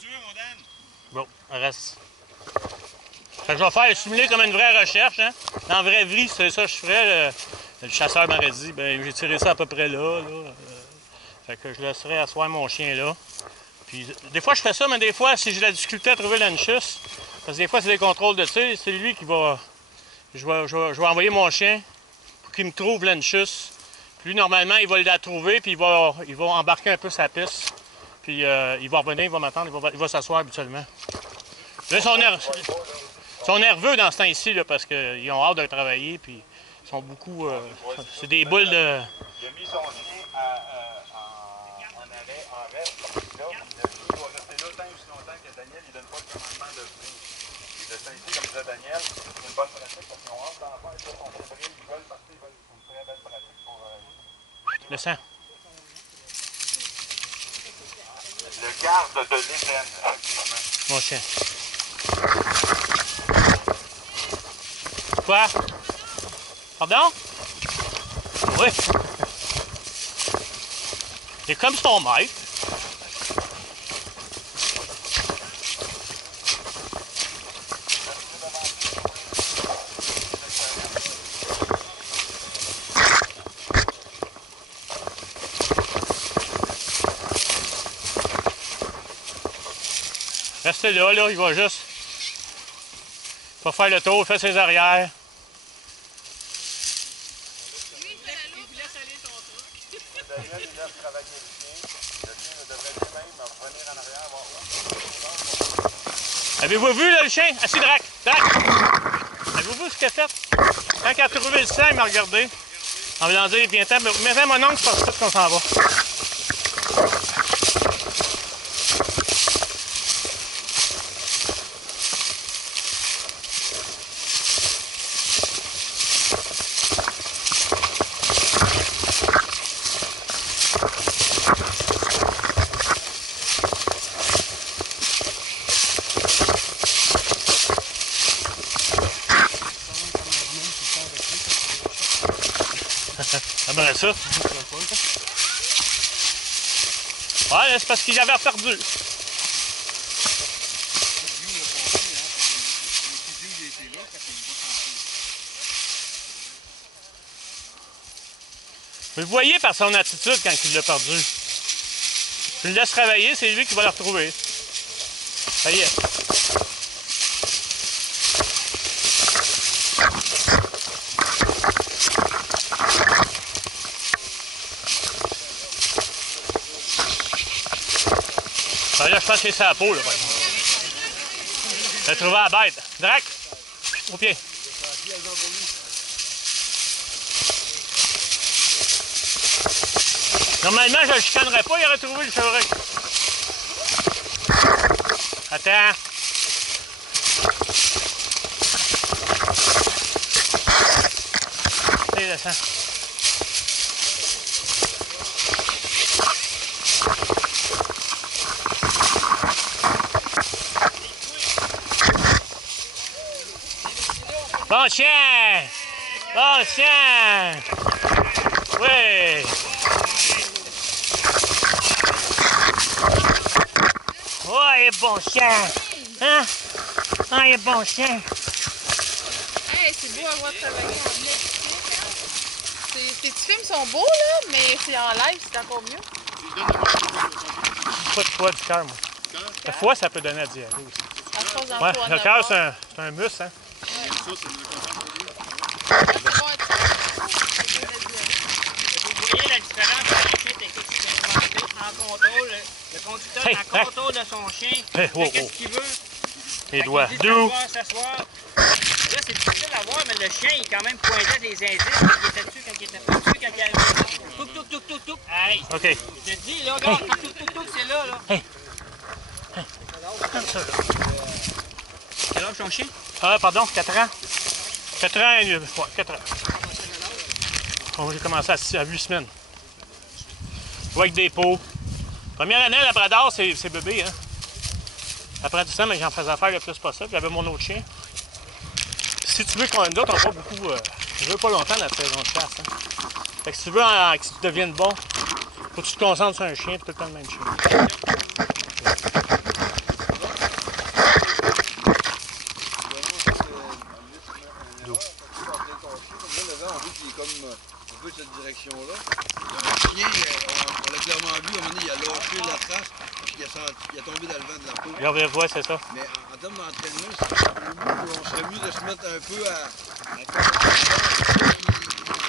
tu veux, mon Dan? Bon, reste. Fait que je vais faire simuler comme une vraie recherche, hein. Dans la vraie vie, c'est ça que je ferais. Le chasseur m'aurait dit, ben j'ai tiré ça à peu près là. Fait que je laisserai asseoir mon chien là. Puis des fois je fais ça, mais des fois, si j'ai la difficulté à trouver l'anchus, parce que des fois c'est des contrôles de tir, c'est lui qui va. Je vais envoyer mon chien pour qu'il me trouve l'anchus. Puis lui, normalement, il va la trouver, puis il va embarquer un peu sa piste. Puis il va revenir, il va m'attendre, il va s'asseoir habituellement. Là, ils sont nerveux dans ce temps-ci, parce qu'ils ont hâte de travailler, puis ils sont beaucoup... c'est des boules de... Il a mis son chien en arrêt, en reste. Là, il va rester là tant aussi longtemps que Daniel ne donne pas le commandement de venir. Et de ça ici, comme disait Daniel, c'est une bonne pratique parce qu'ils ont hâte d'en faire. Ils sont fébriles, ils veulent partir, c'est une très belle pratique pour... Le sang. Le garde de l'Éden, effectivement. Mon chien. Quoi? Pardon? Oui. Il est comme son maître. Restez là, il va juste... Il va faire le tour, il fait ses arrières. Lui, il laisse aller son truc. Daniel, il laisse travailler le chien. Le chien devrait lui-même revenir en arrière, voir où. Avez-vous vu, là, le chien? Assis, Drac! Drac! Avez-vous vu ce qu'il a fait? Quand il a trouvé le sang, il m'a regardé. En voulant dire, viens-t'en, mais mon oncle, c'est pas tout qu'on s'en va. J'aimerais ça. Ouais, c'est parce qu'il avait perdu. Vous le voyez par son attitude quand il l'a perdu. Je le laisse travailler, c'est lui qui va le retrouver. Ça y est. Là, je pense que c'est sa peau, là, par exemple. Je l'ai trouvé à la bête. Drac, au pied. Normalement, je le chicanerais pas, il aurait trouvé le chevreuil. Attends. C'est le sang. Bon chien! Bon chien! Oui! Oh, il est bon chien! Hein? Ah, il est bon chien! Hey, c'est beau à voir travailler en vrai. Tes films sont beaux, là, mais c'est en live, c'est encore mieux. Pas de foie du cœur, moi. Le foie, ça peut donner à diarrhée aussi. À force d'en Ouais, faire en le cœur, avoir. c'est un muscle, hein? Vous voyez la différence entre le chien expérimenté en contrôle, le conducteur Hey, en contrôle de son chien, Hey, fait wow, qu'est-ce wow. qu'il veut. Les doigts. Il dit Doux. s'asseoir. Là, c'est difficile à voir, mais le chien, il quand même pointait des indices quand il était dessus, quand il était pas dessus, quand il avait... Touc, touc, touc, touc, touc. Hey, OK. je te dis, là, regarde, touc, touc, touc, touc, c'est là, là. Hey. Comme ça, là. Quel âge ton chien? Ah, pardon, 4 ans. 4 ans et... Ouais, 4 ans. Bon, j'ai commencé à 8 semaines. Ouais, avec des pots. Première année, Labrador, c'est bébé, hein. Après tout ça, mais j'en faisais faire le plus possible. J'avais mon autre chien. Si tu veux qu'on d'autres, on n'a pas beaucoup... je veux pas longtemps la saison de chasse, hein. Fait que si tu veux que tu deviennes bon, faut que tu te concentres sur un chien, puis tout le temps le même chien. vu, à un moment donné, il a lâché la trace, puis il a tombé dans le vent de la peau. Ouais, c'est ça. Mais en termes d'entraînement, on serait mieux de se mettre un peu à faire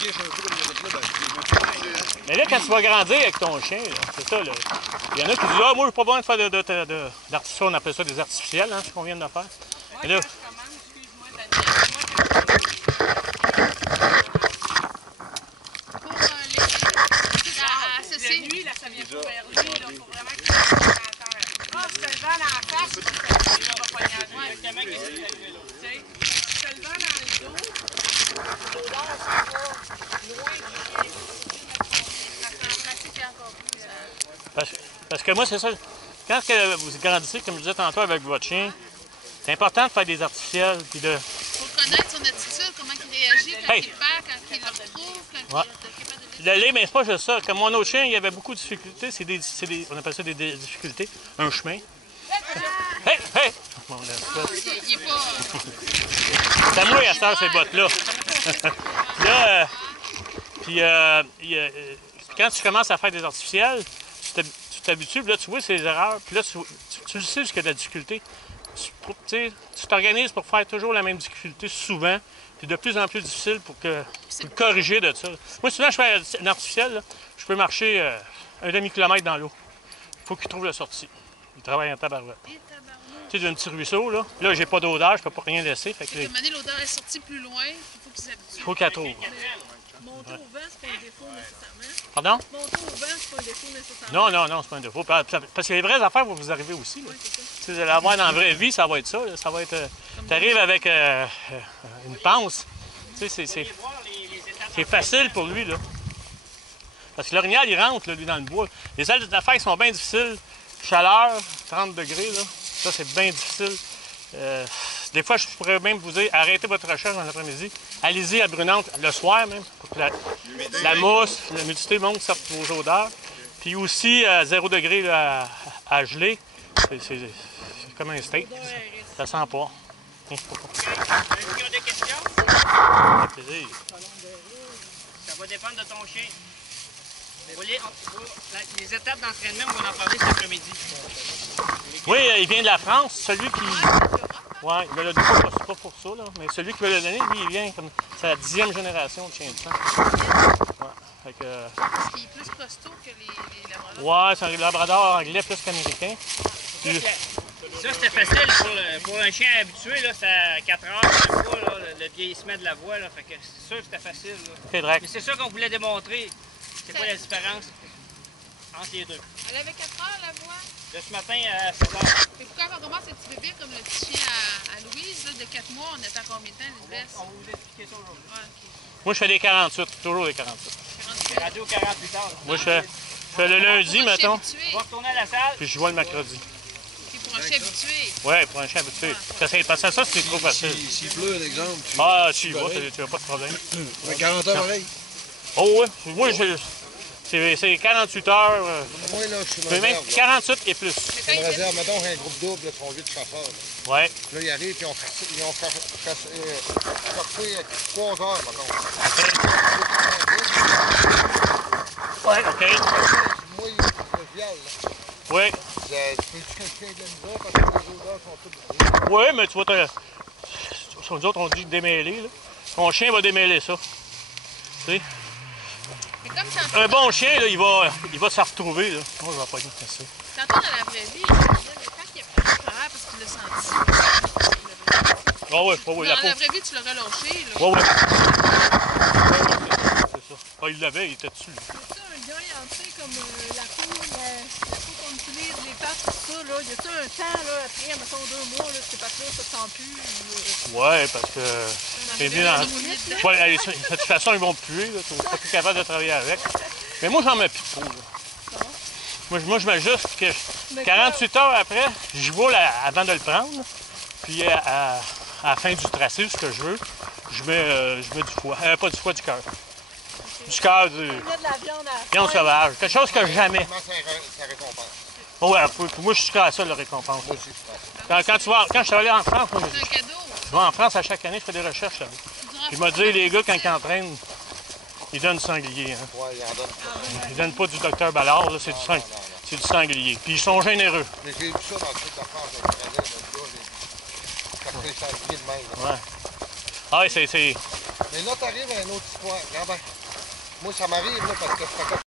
il un peu comme il là, mais là, quand tu vas grandir avec ton chien, c'est ça, là. Il y en a qui disent, ah, moi, j'ai pas besoin de faire d'artificiels, on appelle ça des artificiels, hein, ce qu'on vient de faire. Moi, Et là, quand je commande, excuse-moi, Daniel, moi, quand pour associer. Lui, là, ça vient pas vers lui, là, faut vraiment qu'il fasse attention. Ah, se le vent dans la face, il va pas poignarder. Exactement, qu'est-ce qu'il a fait là? Tu sais, se le vent dans le dos, l'odeur, c'est pas loin du chien. parce que moi, c'est ça. Quand vous grandissez, comme je disais tantôt avec votre chien, c'est important de faire des artificiels. Puis de... Faut connaître son attitude, comment il réagit quand il perd, quand il le retrouve, quand il est capable de... Le lait, mais c'est pas juste ça. Comme mon autre chien, il y avait beaucoup de difficultés. On appelle ça des difficultés. Un chemin. Hey! Hey! Bon, là, Il est pas... c'est à moi à faire ces bottes-là. Là, puis quand tu commences à faire des artificiels, tu t'habitues, puis là, tu vois ces erreurs, puis là, tu le sais jusqu'à la difficulté. Tu t'organises pour faire toujours la même difficulté souvent, puis de plus en plus difficile pour corriger de ça. Moi, souvent, je fais un artificiel, là, je peux marcher un demi-kilomètre dans l'eau. Il faut qu'il trouve la sortie. Il travaille en tabarouette. Tu sais, d'un petit ruisseau, là, j'ai pas d'odeur, je peux pas rien laisser. Fait que l'odeur est sortie plus loin, il faut qu'ils s'habituent. il faut qu'elle trouve. Monter au vent, c'est pas un défaut nécessairement. Pardon? Monter au vent, c'est pas un défaut nécessairement. Non, c'est pas un défaut. Parce que les vraies affaires vont vous arriver aussi. Là. Si vous allez avoir dans la vraie vie, ça va être ça. Là. Ça va être. Tu arrives avec une panse. Tu sais, c'est facile pour lui. Là. Parce que l'orignal, il rentre, là, lui, dans le bois. Les ailes d'affaires sont bien difficiles. Chaleur, 30 degrés, là. Ça, c'est bien difficile. Des fois, je pourrais même vous dire, arrêtez votre recherche dans l'après-midi. Allez-y à Brunante le soir même, pour que la mousse, l'humidité monte sorte vos odeurs. Puis aussi, à 0 degré là, à geler, c'est comme un steak. Ça sent pas. Est-ce qu'il y a des questions? Avec plaisir. Ça va dépendre de ton chien. Les étapes d'entraînement, on va en parler cet après-midi. Oui, il vient de la France. Celui qui... Oui, il me l'a donné, c'est pas pour ça, là. Mais celui qui me l'a donné, lui, il vient comme... C'est la 10e génération de chien de sang. Ouais. Fait que... Parce qu'il est plus costaud que les labradors. Ouais, c'est un labrador anglais plus qu'américain. Ça, c'était facile pour un chien habitué, là, c'est à 4 heures, chaque fois, là, le vieillissement de la voix, là, fait que c'est sûr que c'était facile. Là. Okay, Drac. Mais c'est ça qu'on voulait démontrer. C'est quoi la différence entre les deux. Elle avait 4 heures, la voix. De ce matin à 16 heures. Et pourquoi on commence un petit bébé comme le petit chien à Louise, là, de 4 mois, on est à combien de temps, Lisbeth? On va vous expliquer ça aujourd'hui. Ouais, ok. Moi, je fais des 48, toujours des 48. C'est radio 48 heures. Moi, je fais le lundi, mettons, On va retourner à la salle. puis je vois le mercredi. Pour un chien habitué. Ouais, pour un chien habitué. Parce que ça, c'est trop facile. S'il pleut, un exemple, Tu y vas, tu n'as pas de problème. 40 heures pareil. Oh, ouais. Moi, c'est 48 heures. Moi, là, je suis Je peux même 48 et plus. Je me réserve, mettons, un groupe double, là, sont 8 chasseurs. Là, Ouais. là ils arrivent, puis ils ont sorti 3 heures, mettons. Ouais, OK. Moi, il est vial, là. Oui. Tu peux-tu calculer de la misère parce que les odeurs sont toutes brûlées? Oui, mais tu vois, nous autres, on dit démêler. Là. Ton chien va démêler ça. Tu sais? Mais comme tantôt, Un bon chien, là, il va se retrouver. Là. Moi, je vais pas dire ça. tantôt dans la vraie vie, quand il a pris le frère parce qu'il l'a senti. Ah ouais, Dans la la peau. vraie vie, tu l'aurais lâché. Là. Ouais. C'est ça. Ah, il l'avait, il était dessus. Lui. C'est ça, un gars, tu sais, comme la peau qu'on utilise, les pattes, tout ça, là. Y a-tu un temps, là, après, mettons 2 mois, là, ces pattes-là, ça te sent plus? Ouais, parce que c'est bien dans... Ouais, de toute façon, ils vont puer, là. Tu n'es pas plus capable de travailler avec. Mais moi, j'en mets plus trop, là. Moi, je m'ajuste que 48 heures après, j'y vais avant de le prendre. Puis à la fin du tracé, ce que je veux, je mets du foie. Pas du foie, du cœur. Du cœur, Tu mets de la viande à viande sauvage. Quelque chose que jamais. Comment ça récompense? Oh, ouais, pour moi, je suis à ça, la récompense. Moi aussi, je pense. Quand je suis allé en France, moi, C'est un cadeau. je vais en France à chaque année, je fais des recherches là-bas. Puis il m'a dit, les gars, quand ils entraînent, Ils donnent du sanglier. Hein. Ouais, il en donne. Ils donnent pas du docteur Ballard, là, c'est du sanglier. Puis ils sont généreux. Mais j'ai vu ça dans le sud de France, le Canada, le gars, ça fait sanglier de même. Là. Ouais. Ah oui, c'est... Mais là, t'arrives à une autre histoire. Regarde bien. Moi, ça m'arrive, là, parce que je fais